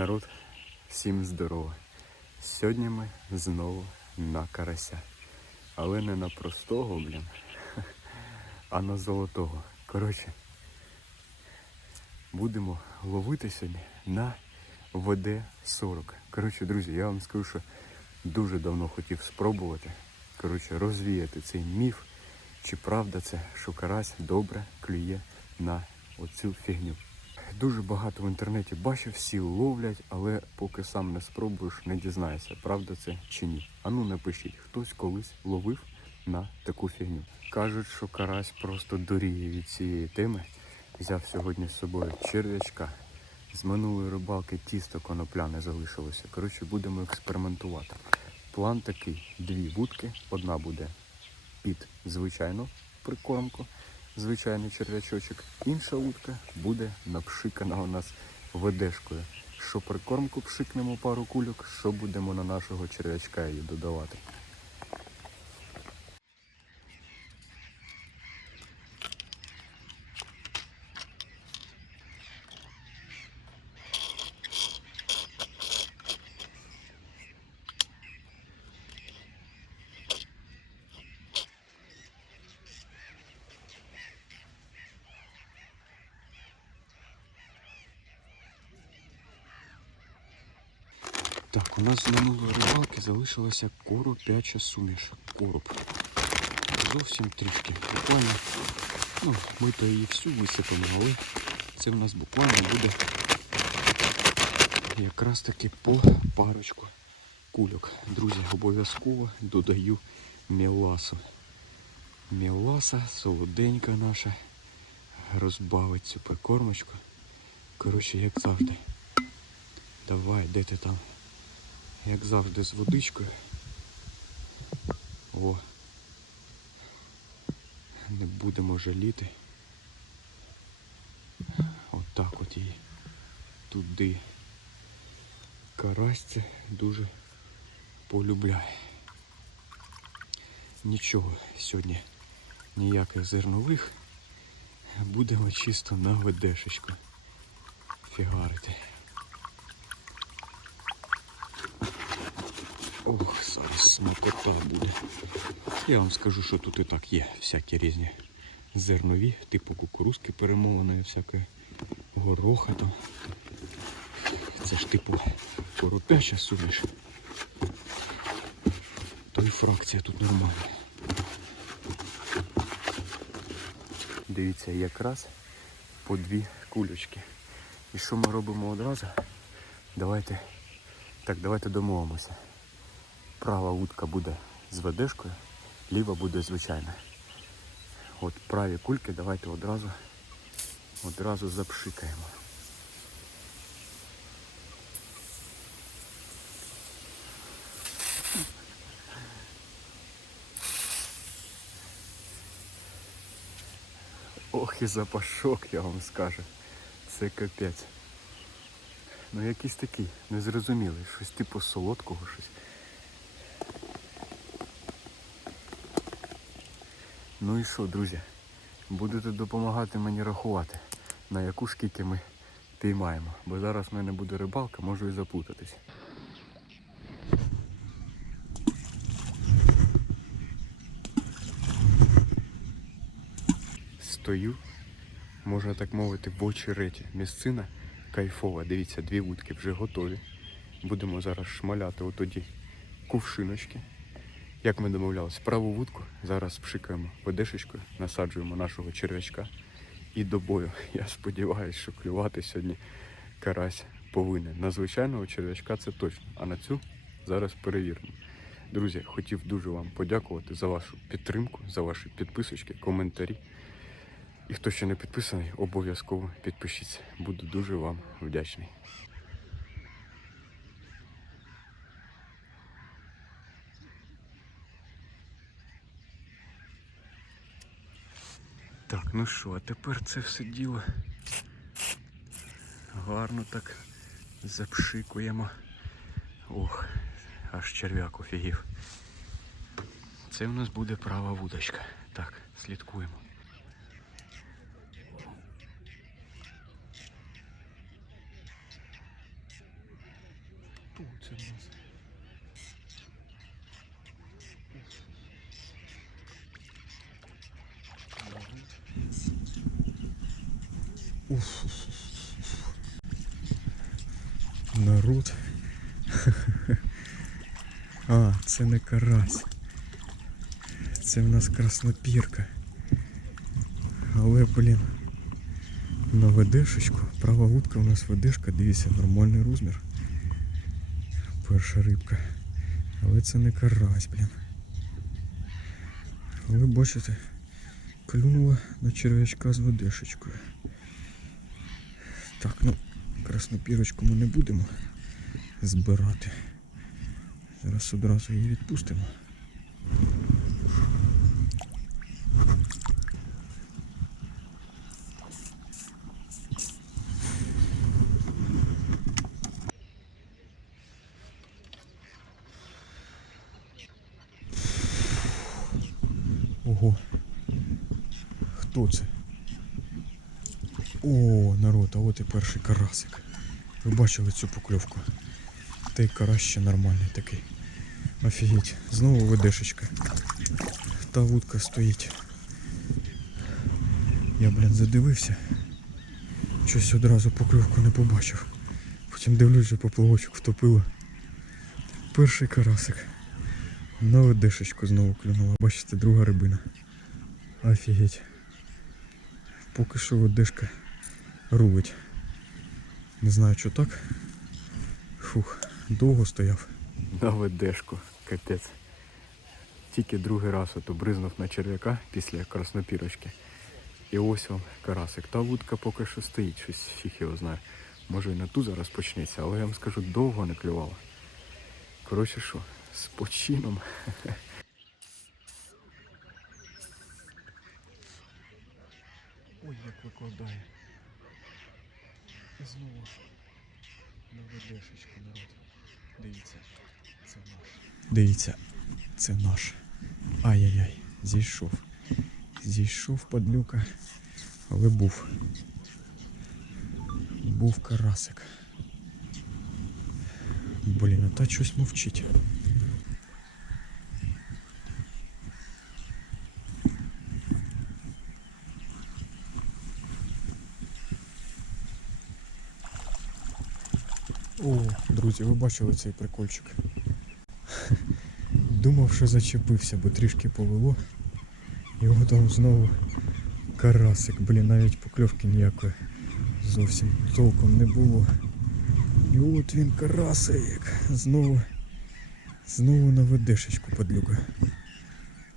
Народ, всім здорово. Сьогодні ми знову на карася. Але не на простого, блін, а на золотого. Коротше, будемо ловити сьогодні на ВД-40. Коротше, друзі, я вам скажу, що дуже давно хотів спробувати. Коротше, розвіяти цей міф, чи правда це, що карась добре клює на оцю фігню. Дуже багато в інтернеті бачив, всі ловлять, але поки сам не спробуєш, не дізнаєшся, правда це чи ні. Ану напишіть, хтось колись ловив на таку фігню. Кажуть, що карась просто доріє від цієї теми. Взяв сьогодні з собою черв'ячка. З минулої рибалки тісто конопляне залишилося. Коротше, будемо експериментувати. План такий: дві вудки, одна буде під звичайну прикормку, звичайний черв'ячочок. Інша утка буде напшикана у нас ведешкою. Що прикормку пшикнемо пару кульок, що будемо на нашого черв'ячка її додавати. У нас з минулої рибалки залишилася коропяча суміш. Короб. Зовсім трішки. Буквально, ну, ми то її всю висипемо, але це в нас буквально буде якраз таки по парочку кульок. Друзі, обов'язково додаю меласу. Меласа, солоденька наша. Розбавить цю прикормочку. Коротше, як завжди. Давай, де ти там? Як завжди з водичкою. О. Не будемо жаліти. Отак от її туди. Карась це дуже полюбляє. Нічого сьогодні ніяких зернових. Будемо чисто на ведешечку фігарити. Ох, зараз смакота буде. Я вам скажу, що тут і так є всякі різні зернові, типу кукурузки перемоленої, всяке гороха там. Це ж типу коропяча суміш. То і фракція тут нормальна. Дивіться, якраз по дві кулечки. І що ми робимо одразу? Давайте. Так, давайте домовимося. Права утка буде з ведешкою, ліва буде звичайна. От праві кульки давайте одразу, одразу запшикаємо. Ох і запашок, я вам скажу. Це капець. Ну якийсь такий, незрозумілий, щось типу солодкого щось. Ну і що, друзі? Будете допомагати мені рахувати, на яку скільки ми піймаємо. Бо зараз в мене буде рибалка, можу і заплутатись. Стою, можна так мовити, в очереті. Місцина кайфова. Дивіться, дві вудки вже готові. Будемо зараз шмаляти отоді кувшиночки. Як ми домовлялись, праву вудку зараз пшикаємо ведешечкою, насаджуємо нашого черв'ячка і до бою. Я сподіваюся, що клювати сьогодні карась повинен. На звичайного черв'ячка це точно, а на цю зараз перевіримо. Друзі, хотів дуже вам подякувати за вашу підтримку, за ваші підписочки, коментарі. І хто ще не підписаний, обов'язково підпишіться. Буду дуже вам вдячний. Так, ну що, а тепер це все діло гарно так запшикуємо. Ох, аж черв'як офігів. Це в нас буде права вудочка. Так, слідкуємо. Уф. Народ. А, це не карась. Це в нас краснопірка. Але, блін, на ведешечку. Права вудка у нас ведешка, дивіться, нормальний розмір. Перша рибка. Але це не карась, блін. Але бачите, клюнула на черв'ячка з ведешечкою. Так, ну, краснопірочку ми не будемо збирати. Зараз одразу її відпустимо. Ого. Хто це? О, народ, а от і перший карасик. Ви бачили цю покльовку? Та й карась нормальний такий. Офігеть, знову ведешечка. Та вудка стоїть. Я, блін, задивився. Щось одразу покльовку не побачив. Потім дивлюсь, що поплавочок втопило. Перший карасик. На ведешечку знову клюнула. Бачите, друга рибина. Офігеть. Поки що ведешка рулить. Не знаю, що так. Фух, довго стояв. На ведешку, капець. Тільки другий раз ото бризнув на черв'яка після краснопірочки. І ось вам карасик. Та вудка поки що стоїть, щось фіг його знає. Може і на ту зараз почнеться, але я вам скажу, довго не клювала. Коротше що, з почином. Ой, як викладає. Знову на ведешечку народ. Дивіться, це наш. Дивіться, це наш. Ай-яй-яй, зійшов. Зійшов падлюка, але був. Був карасик. Блін, а та щось мовчить. О, друзі, ви бачили цей прикольчик? Думав, що зачепився, бо трішки повело. От там знову карасик. Блін, навіть покльовки ніякої зовсім толком не було. І от він карасик. Знову. Знову на ведешечку подлюка.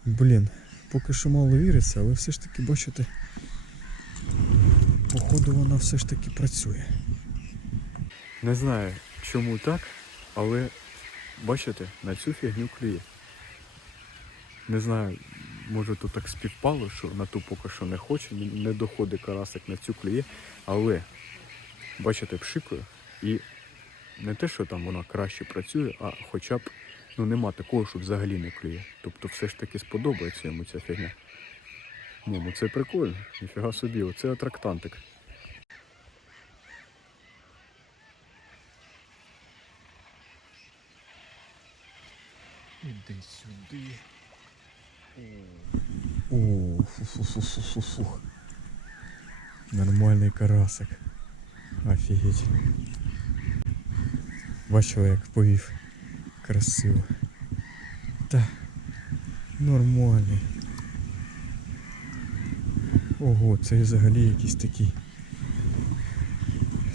Блін, поки що мало віриться, але все ж таки, бачите, походу вона все ж таки працює. Не знаю, чому так, але бачите, на цю фігню клює. Не знаю, може тут так співпало, що на ту поки що не хоче, не доходить карасик на цю клює, але бачите, пшикою і не те, що там вона краще працює, а хоча б ну, нема такого, що взагалі не клює. Тобто все ж таки сподобається йому ця фігня. Ні, ну це прикольно, ніфіга собі, оце атрактантик. Іди сюди. О, фу-фу-фу-фу-фу. Нормальний карасик. Офігеть. Бачила, як повів. Красиво. Та нормальний. Ого, це взагалі якийсь такий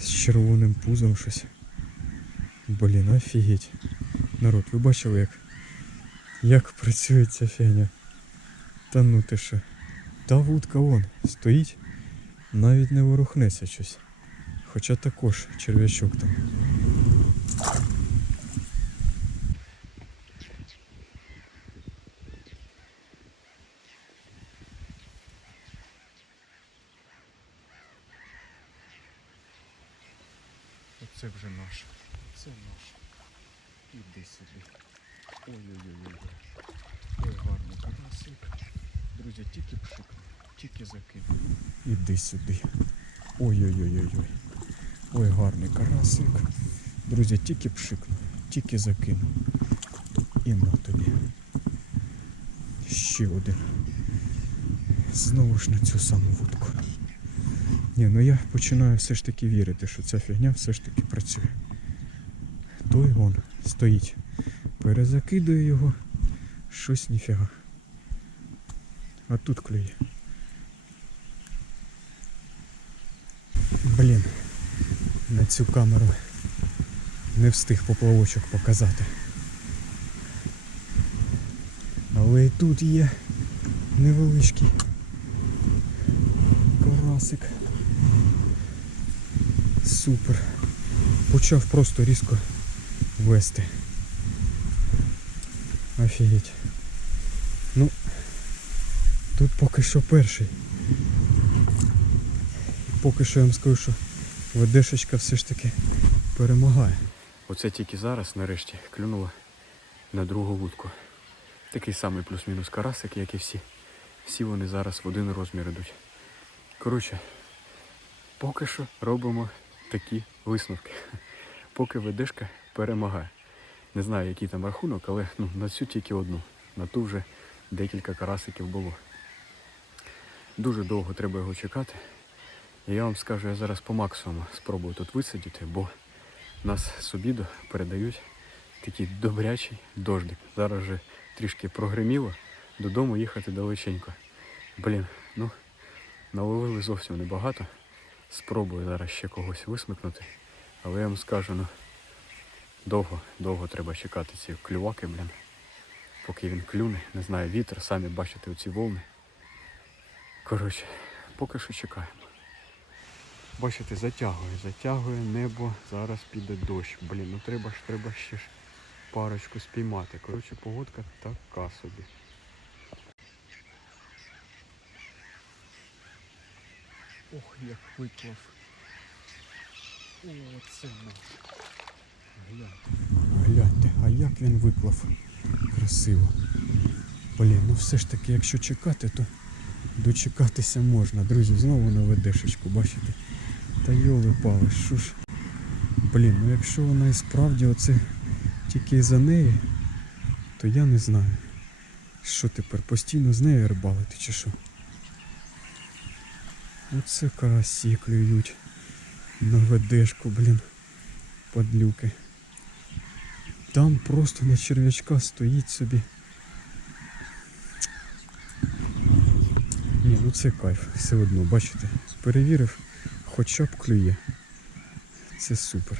з червоним пузом щось. Блін, офігеть. Народ, ви бачили як? Як працює ця фігня? Та ну ти що? Та вудка вон стоїть, навіть не ворухнеться щось. Хоча також черв'ячок там. Оце вже наш. Це наш. Іди сюди. Ой-ой-ой. Ой, гарний карасик. Друзі, тільки пшикнув, тільки закинув. Іди сюди. Ой-ой-ой-ой. Ой, гарний карасик. Друзі, тільки пшикнув. тільки закинув. І на тобі. Ще один. Знову ж на цю саму вудку. Ні, ну я починаю все ж таки вірити, що ця фігня все ж таки працює. Той вон стоїть. Перезакидує його. Щось ніфіга. А тут клює. Блін, на цю камеру не встиг поплавочок показати. Але і тут є невеличкий карасик. Супер. Почав просто різко вести. Офігеть. Ну, тут поки що перший. Поки що я вам скажу, що ведешечка все ж таки перемагає. Оце тільки зараз, нарешті, клюнула на другу вудку. Такий самий плюс-мінус карасик, як і всі. Всі вони зараз в один розмір ідуть. Коротше, поки що робимо такі висновки. Поки ведешка перемагає. Не знаю, який там рахунок, але ну, на цю тільки одну. На ту вже декілька карасиків було. Дуже довго треба його чекати. І я вам скажу, я зараз по максимуму спробую тут висидіти, бо нас з обіду передають такий добрячий дождик. Зараз вже трішки прогреміло, додому їхати далеченько. Блін, ну наловили зовсім небагато. Спробую зараз ще когось висмикнути. Але я вам скажу, ну довго, довго треба чекати ці клюваки, блін. Поки він клюне, не знаю, вітер, самі бачите оці волни. Коротше, поки що чекаємо. Бачите, затягує, затягує небо, зараз піде дощ. Блін, ну треба ж треба ще ж парочку спіймати. Коротше, погодка така собі. Ох, як виклав. О, це ну. Гляньте. Гляньте, а як він виклав. Красиво. Блін, ну все ж таки, якщо чекати, то дочекатися можна. Друзі, знову на ведешечку, бачите? Та йоли пали, що ж. Блін, ну якщо вона і справді оце тільки за неї, то я не знаю. Що тепер постійно з нею рибалити чи що? Оце карасі клюють на ведешку, блін. Падлюки. Там просто на черв'ячка стоїть собі. Ні, ну це кайф, все одно, бачите, перевірив, хоча б клює. Це супер.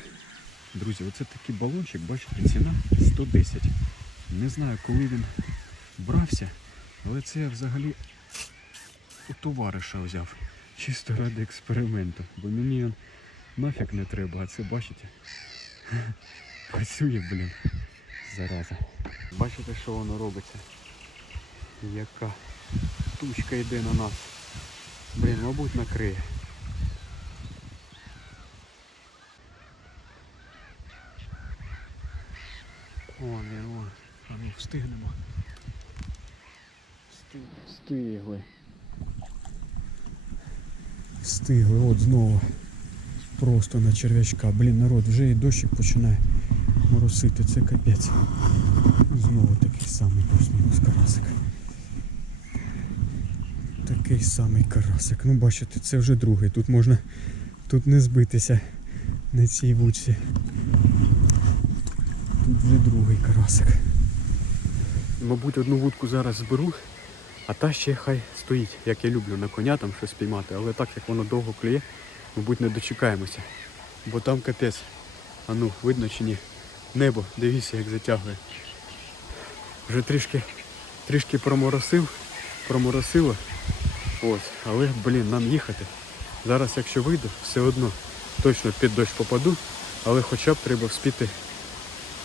Друзі, оце такий балончик, бачите, ціна 110. Не знаю, коли він брався, але це я взагалі у товариша взяв. Чисто ради експерименту. Бо мені нафіг не треба, а це бачите. Працює, блін. Зараза. Бачите, що воно робиться? Яка тучка йде на нас. Блін, мабуть, накриє. Вон він, вон. А ну встигнемо. Встиг- Встигли. Встигли, от знову. Просто на черв'ячка. Блін, народ, вже і дощик починає моросити, це капець. Знову такий самий плюс-мінус карасик. Такий самий карасик. Ну бачите, це вже другий. Тут можна тут не збитися на цій вудці. Тут вже другий карасик. Мабуть, одну вудку зараз зберу, а та ще хай стоїть, як я люблю на коня там щось піймати, але так як воно довго клює, мабуть, не дочекаємося. Бо там капець. А ну, видно чи ні? Небо, дивіться, як затягує. Вже трішки, трішки проморосив, проморосило. От, але, блін, нам їхати. Зараз, якщо вийду, все одно точно під дощ попаду, але хоча б треба вспіти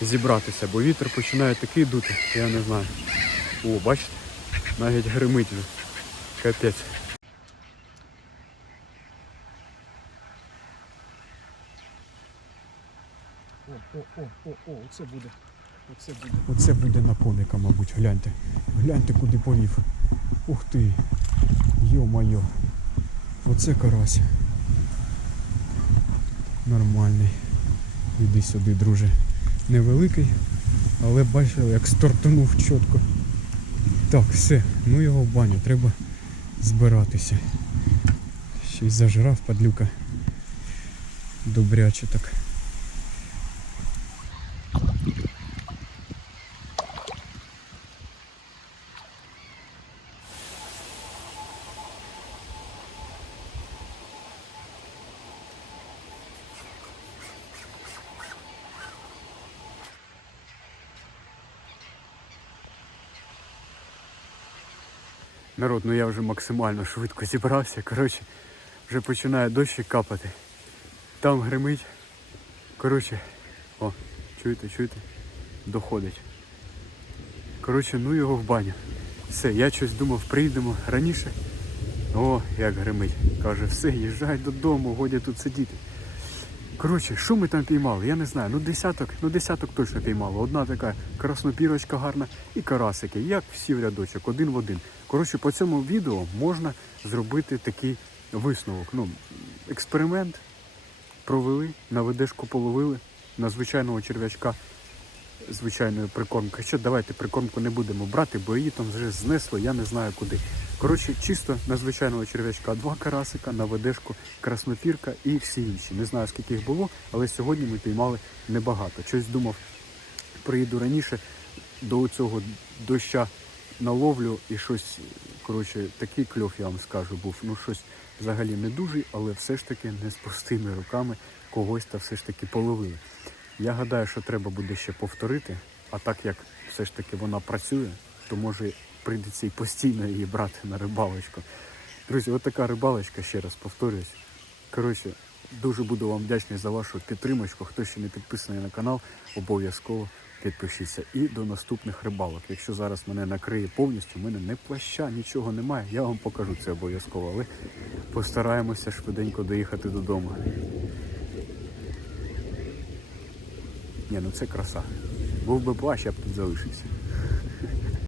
зібратися, бо вітер починає такий дути, я не знаю. О, бачите? Навіть гримить вже. Капець. О, о, о, о, оце буде. Оце буде. Оце буде на коника, мабуть, гляньте. Гляньте, куди повів. Ух ти. Йо-майо. Оце карась. Нормальний. Іди сюди, друже. невеликий, але бачили, як стартанув чітко. Так, все, ну його в баню, треба збиратися. Ще й зажрав падлюка. Добряче так. Народ, ну я вже максимально швидко зібрався. Коротше, вже починає дощик капати. Там гримить. Коротше, о, чуєте, чуєте? Доходить. Коротше, ну його в баню. Все, я щось думав, прийдемо раніше. О, як гримить. Каже, все, їжджай додому, годі тут сидіти. Коротше, що ми там піймали? Я не знаю. Ну десяток, ну десяток точно піймали. Одна така краснопірочка гарна і карасики, як всі в рядочок, один в один. Коротше, по цьому відео можна зробити такий висновок. Ну, експеримент провели, на ведешку половили, на звичайного черв'ячка звичайною прикормкою. Що давайте прикормку не будемо брати, бо її там вже знесло, я не знаю куди. Коротше, чисто на звичайного черв'ячка два карасика, на ведешку краснопірка і всі інші. Не знаю скільки їх було, але сьогодні ми піймали небагато. Щось думав, приїду раніше до цього доща наловлю і щось, коротше, такий кльов, я вам скажу, був. Ну щось взагалі не дуже, але все ж таки не з пустими руками когось та все ж таки половили. Я гадаю, що треба буде ще повторити, а так як все ж таки вона працює, то може прийдеться і постійно її брати на рибалочку. Друзі, от така рибалочка, ще раз повторюсь. Коротше, дуже буду вам вдячний за вашу підтримочку. Хто ще не підписаний на канал, обов'язково підпишіться. І до наступних рибалок. Якщо зараз мене накриє повністю, в мене не плаща, нічого немає. Я вам покажу це обов'язково, але постараємося швиденько доїхати додому. Ні, ну це краса. Був би плащ, я б тут залишився.